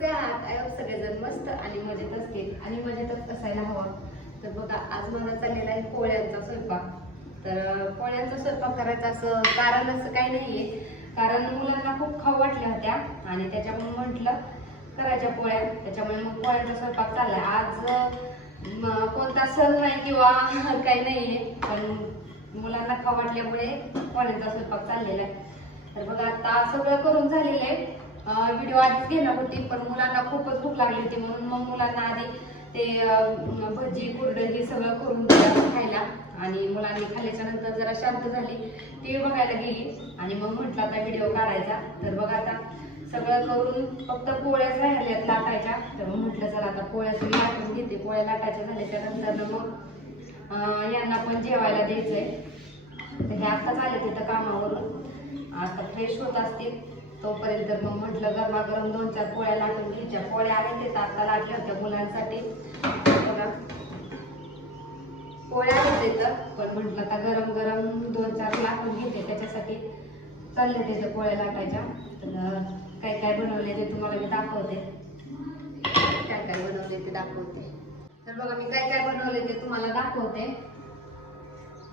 कसे आहात? आयोग सगळेजण मस्त आणि मजेत असतील आणि मजेतच असायला हवं. तर बघा आज माझा चाललेला आहे पोळ्यांचा स्वयंपाक. तर पोळ्यांचा स्वयंपाक करायचा असं कारण असं काही नाहीये, कारण मुलांना खूप खाऊ वाटल्या होत्या आणि त्याच्यामुळे म्हटलं करायच्या पोळ्या. त्याच्यामुळे मग पोळ्यांचा स्वयंपाक चाललाय. आज कोणता सण नाही किंवा काही नाहीये, पण मुलांना खाऊ वाटल्यामुळे पोळ्यांचा स्वयंपाक चाललेला आहे. तर बघा आता सगळं करून झालेलं आहे. व्हिडिओ आधीच घेणार होती, पण मुलांना खूपच भूक लागली होती म्हणून मग मुलांना आधी ते भजी कुरडे हे सगळं करून दिलं खायला. आणि मुलांनी खाल्ल्याच्या नंतर जरा शांत झाली, टी व्ही बघायला गेली आणि मग म्हटलं आता व्हिडिओ काढायचा. तर बघा आता सगळं करून फक्त पोळ्याच राहिल्यात लाटायच्या. तर मग म्हटलं चला आता पोळ्याच लाटून घेते. पोळ्या लाटायच्या झाल्याच्या नंतर मग यांना पण जेवायला द्यायचंय. तर हे आत्ताच आले तिथं कामावरून, आता फ्रेश होत असतील तोपर्यंत मग म्हटलं गरमागरम 2-4 पोळ्या लाटून घ्यायच्या. पोळ्या आहेत ते आता लाटल्या होत्या मुलांसाठी. बघा पोळ्या आहेत तिथं, पण म्हटलं आता गरम गरम 2-4 लाटून घेते, त्याच्यासाठी चालले तिथं पोळ्या लाटायच्या. तर काय काय बनवले ते तुम्हाला मी दाखवते. काय काय बनवले ते दाखवते. तर बघा मी काय काय बनवले ते तुम्हाला दाखवते.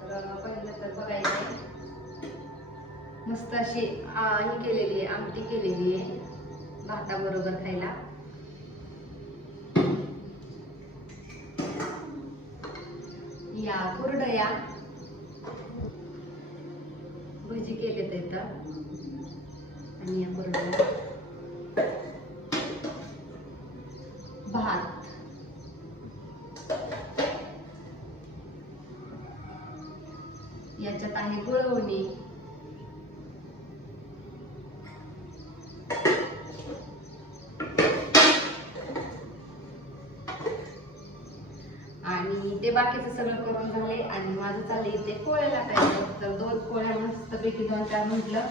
तर पहिलं तर बघायचं मस्त अशी ही केलेली आहे, आमटी केलेली आहे भाताबरोबर खायला. या कुरडया भजी केले तर आणि या कुरडया भात, याच्यात आहे गुळवणी, आणि ते बाकीचं सगळं करून झाले आणि माझं चालले इथे पोळ्या लाटायचं. तर 2 पोळ्या मस्तपैकी 2-4 म्हटलं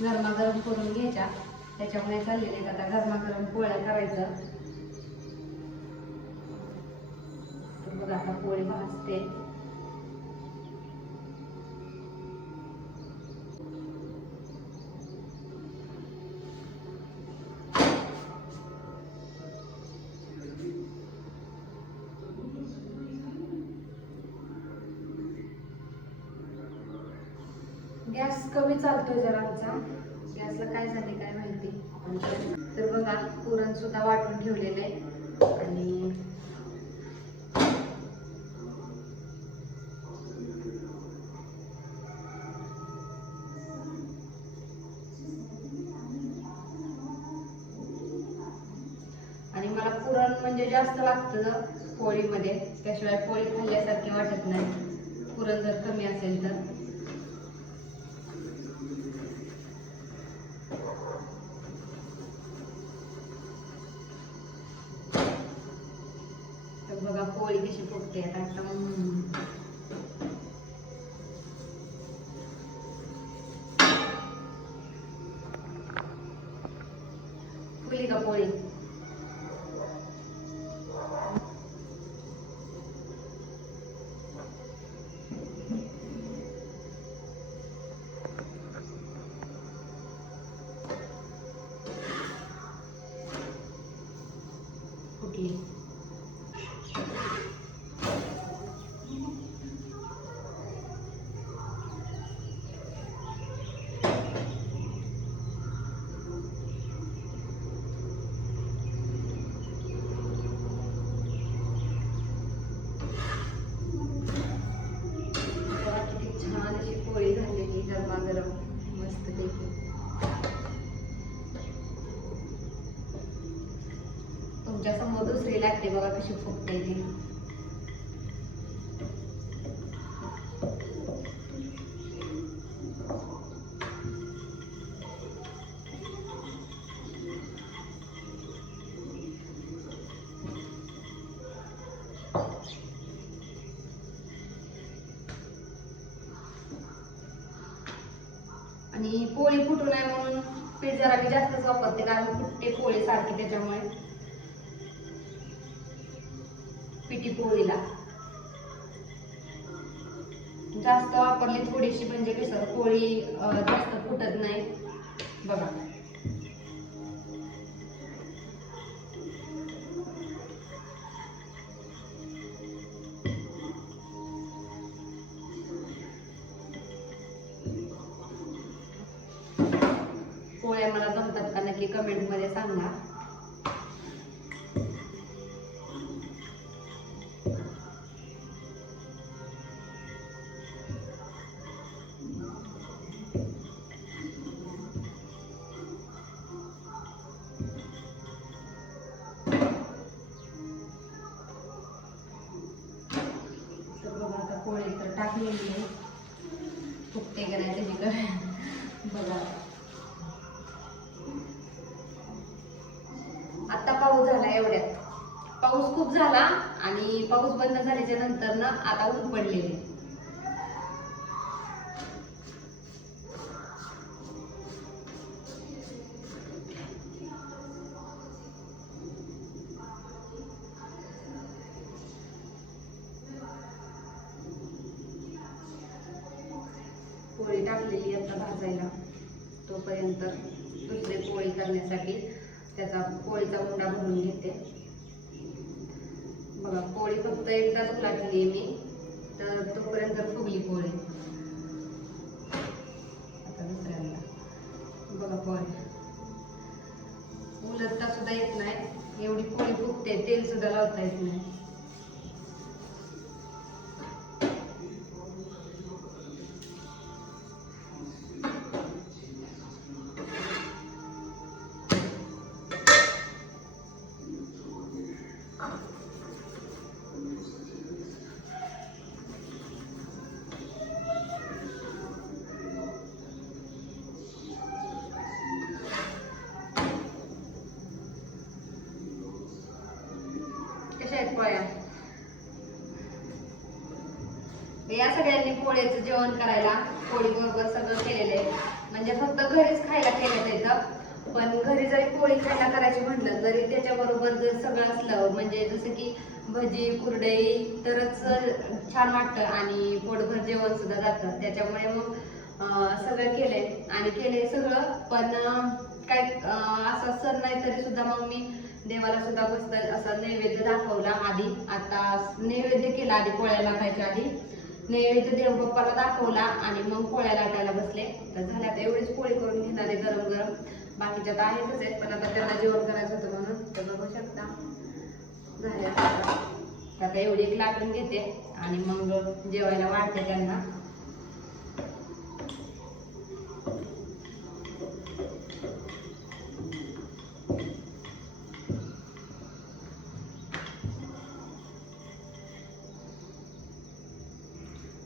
गरमागरम करून घ्यायच्या, त्याच्यामुळे चाललेले आता गरमागरम पोळ्या करायचं. तर बघा आता पोळी भाजते. गॅस कमी चालतोय जरा आमचा, गॅसला काय झाले काय माहिती. तर बघा पुरण सुद्धा वाटून ठेवलेलं आहे आणि मला पुरण म्हणजे जास्त लागतं पोळीमध्ये, त्याशिवाय पोळी खाल्ल्यासारखी वाटत नाही पुरण जर कमी असेल तर. बघा पोळी कशी फुगते आता. फुली का पोळी? फुटली. पोळी झालेली गरमागरम मस्त पैकी. तुमच्या समोर दुसरी लागते बघा कशी फुगते ती. आणि पोळी फुटू नये म्हणून पीठ जरा मी जास्तच वापरते, कारण फुटते पोळी सारखी, त्याच्यामुळे पिठी पोळीला जास्त वापरली थोडीशी म्हणजे कसं पोळी जास्त फुटत नाही. बघा पोळ्या मला जमतात का नक्की कमेंट मध्ये सांगा. पोळी तर टाकलेली आहे, फुगते का नाही त्याच्याकडे बघा. आता पाऊस झाला, एवढ्यात पाऊस खूप झाला आणि पाऊस बंद झाल्याच्या नंतर ना आता ऊन पडलेले. पोळी टाकलेली आता भाजायला, तोपर्यंत दुसरी पोळी करण्यासाठी त्याचा पोळीचा उंडा भरून घेते. बघा पोळी फक्त एकदाच लाटली मी, तर तोपर्यंत फुगली पोळी. आता दुसऱ्यांदा बघा पोळी उलटता सुद्धा येत नाही, एवढी पोळी फुगते, तेल सुद्धा लावता येत नाही. पोळ्या या सगळ्यांनी पोळ्याचं जेवण करायला पोळी बरोबर सगळं केलेलं आहे, म्हणजे फक्त घरीच खायला केलं येतं. पण घरी जरी पोळी खायला करायची म्हटलं तरी त्याच्याबरोबर जर सगळं असलं, म्हणजे जसं की भजी कुरडई, तरच छान वाटतं आणि पोटभर जेवण सुद्धा जातं. त्याच्यामुळे मग सगळं केलंय आणि केलंय सगळं. पण काय असं सण नाही तरी सुद्धा मग मी देवाला सुद्धा मस्त असा नैवेद्य दाखवला आधी. आता नैवेद्य केला आधी, पोळ्या लाटायच्या आधी नैवेद्य देव बाप्पाला दाखवला आणि मग पोळ्या लाटायला बसले. तर झाल्या आता एवढीच पोळी करून घेणारे गरम गरम, बाकीच्या तर आहेतच आहेत, पण आता त्यांना जेवण करायचं होतं म्हणून. तर बघू शकता झाल्या. आता एवढी एक लाटून घेते आणि मग जेवायला वाढते त्यांना.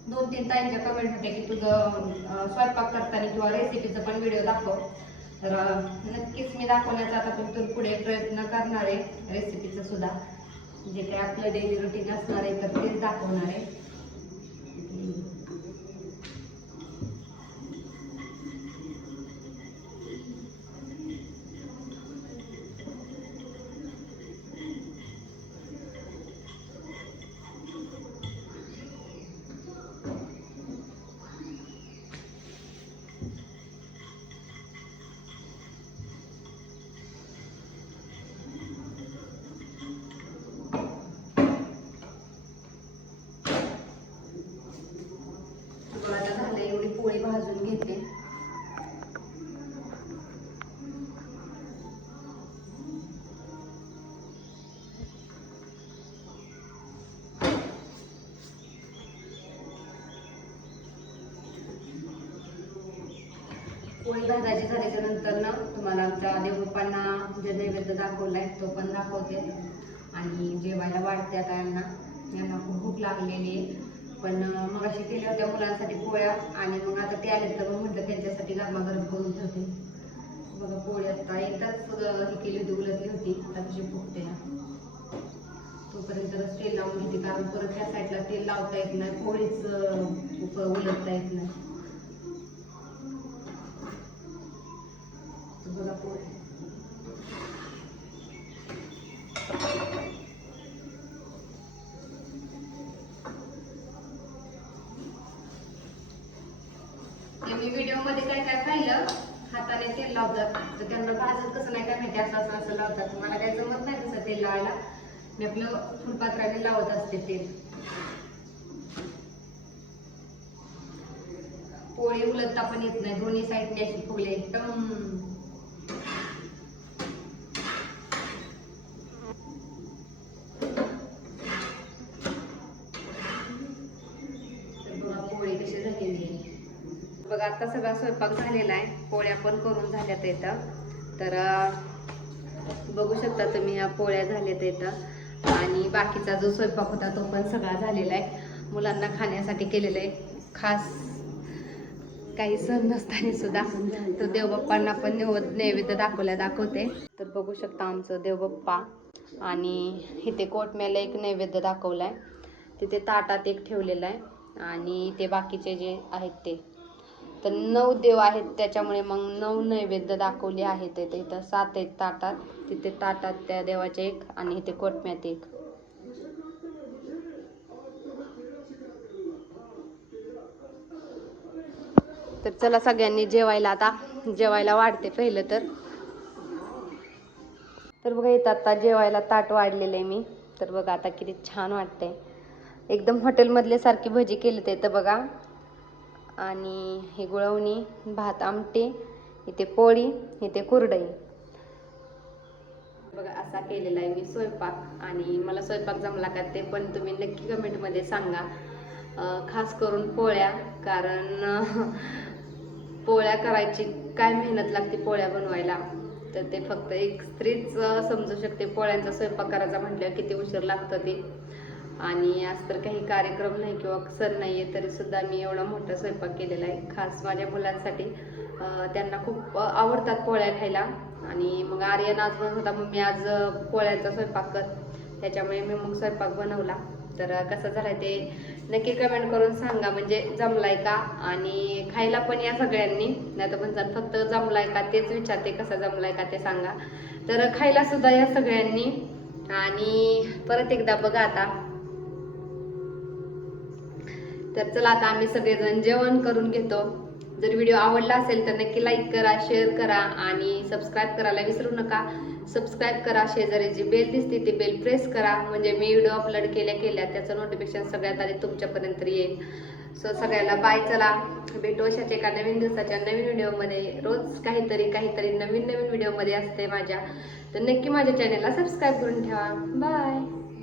दोन तीन ताईंच्या कमेंट होते की तुझं स्वयंपाक करताना किंवा रेसिपीचं पण व्हिडिओ दाखव. तर नक्कीच मी दाखवण्याचा आता तुमचं पुढे प्रयत्न करणार आहे. रेसिपीचं सुद्धा जे काही आपलं डेली रुटीन असणार आहे तर तेच दाखवणार आहे. पोळी भाजून घेते. पोळी भाजायची झाल्याच्या नंतर ना तुम्हाला आमच्या देवबाप्पांना जे नैवेद्य दाखवलाय तो पण दाखवते आणि जेवायला वाढते. आता यांना खूप भूक लागलेली आहे. पण मग अशी केल्या होत्या मुलांसाठी पोळ्या आणि मग आता ते आले तर मग म्हटलं त्यांच्यासाठी गरमागरम करून ठेवते. बघा पोळी आता एकदाच ही केली होती, उलटली होती. आता कशी फुगते ना, तोपर्यंत तेल लावून घेते, कारण परत त्या साईडला तेल लावता येत नाही, पोळीच उलटता येत नाही. बघा पोळी मी व्हिडिओ मध्ये काय काय पाहिलं, हाताने तेल लावतात तर त्यांना भाजत कसं नाही काय माहिती, असं असं लावतात. मला काही जमत नाही तसं तेल लावायला. मी आपलं फुलपात्राने लावत असते तेल. पोळी उलटता पण येत नाही, दोन्ही साईडने अशी फुगले एकदम. पोळी कशी झालेली आहे बघा. आता सगळा स्वयंपाक झालेला आहे, पोळ्या पण करून झाल्यात इथं. तर बघू शकता तुम्ही, ह्या पोळ्या झाल्यात इथं आणि बाकीचा जो स्वयंपाक होता तो पण सगळा झालेला आहे. मुलांना खाण्यासाठी केलेलं आहे खास, काही सण नसताना सुद्धा. तर देवबाप्पांना पण नैवेद्य दाखवते. तर बघू शकता आमचं देवबाप्पा. आणि इथे कोटम्याला एक नैवेद्य दाखवलाय, तिथे ताटात एक ठेवलेला आहे आणि ते बाकीचे जे आहेत ते. तर 9 देव आहेत, त्याच्यामुळे मग 9 नैवेद्य दाखवले आहेत. इथं 7 आहेत ताटात, तिथे ताटात त्या देवाचे एक आणि इथे कोटम्यात एक. तर चला सगळ्यांनी जेवायला, आता जेवायला वाढते पहिलं तर बघा इथं आता जेवायला ताट वाढलेलं आहे मी. तर बघा आता किती छान वाटतंय, एकदम हॉटेलमधले सारखी भजी केली ते तर बघा. आणि ही गुळवणी, भात आमटी, इथे पोळी, इथे कुरडई. बघा असा केलेला आहे मी स्वयंपाक. आणि मला स्वयंपाक जमला का ते पण तुम्ही नक्की कमेंटमध्ये सांगा. खास करून पोळ्या, कारण पोळ्या करायची काय मेहनत लागते पोळ्या बनवायला, तर ते फक्त एक स्त्रीच समजू शकते. पोळ्यांचा स्वयंपाक करायचा म्हटल्यावर किती उशीर लागतं ते. आणि आज तर काही कार्यक्रम नाही किंवा सण नाही आहे, तरी सुद्धा मी एवढा मोठा स्वयंपाक केलेला आहे खास माझ्या मुलांसाठी. त्यांना खूप आवडतात पोळ्या खायला. आणि मग आर्यन आज म्हणत होता मग मी आज पोळ्यांचा स्वयंपाक कर, त्याच्यामुळे मी मग स्वयंपाक बनवला. तर कसं झालं ते नक्की कमेंट करून सांगा, म्हणजे जमलाय का. आणि खायला पण या सगळ्यांनी, नाही तर म्हणतात फक्त जमलाय का तेच विचारते, कसं जमलाय का ते सांगा. तर खायला सुद्धा या सगळ्यांनी. आणि परत एकदा बघा आता. तर चला आता आम्ही सगळेजण जेवण करून घेतो. जर व्हिडिओ आवडला असेल तर नक्की लाईक करा, शेअर करा आणि सबस्क्राईब करायला विसरू नका. सबस्क्राईब करा, शेजारी जी बेल दिसते ती बेल प्रेस करा, म्हणजे मी व्हिडिओ अपलोड केल्या त्याचं नोटिफिकेशन सगळ्यात आधी तुमच्यापर्यंत येईल. सो सगळ्याला बाय. चला भेटू अशाच एका नवीन दिवसाच्या नवीन व्हिडिओमध्ये. रोज काहीतरी नवीन व्हिडिओमध्ये असते माझ्या. तर नक्की माझ्या चॅनलला सबस्क्राईब करून ठेवा. बाय.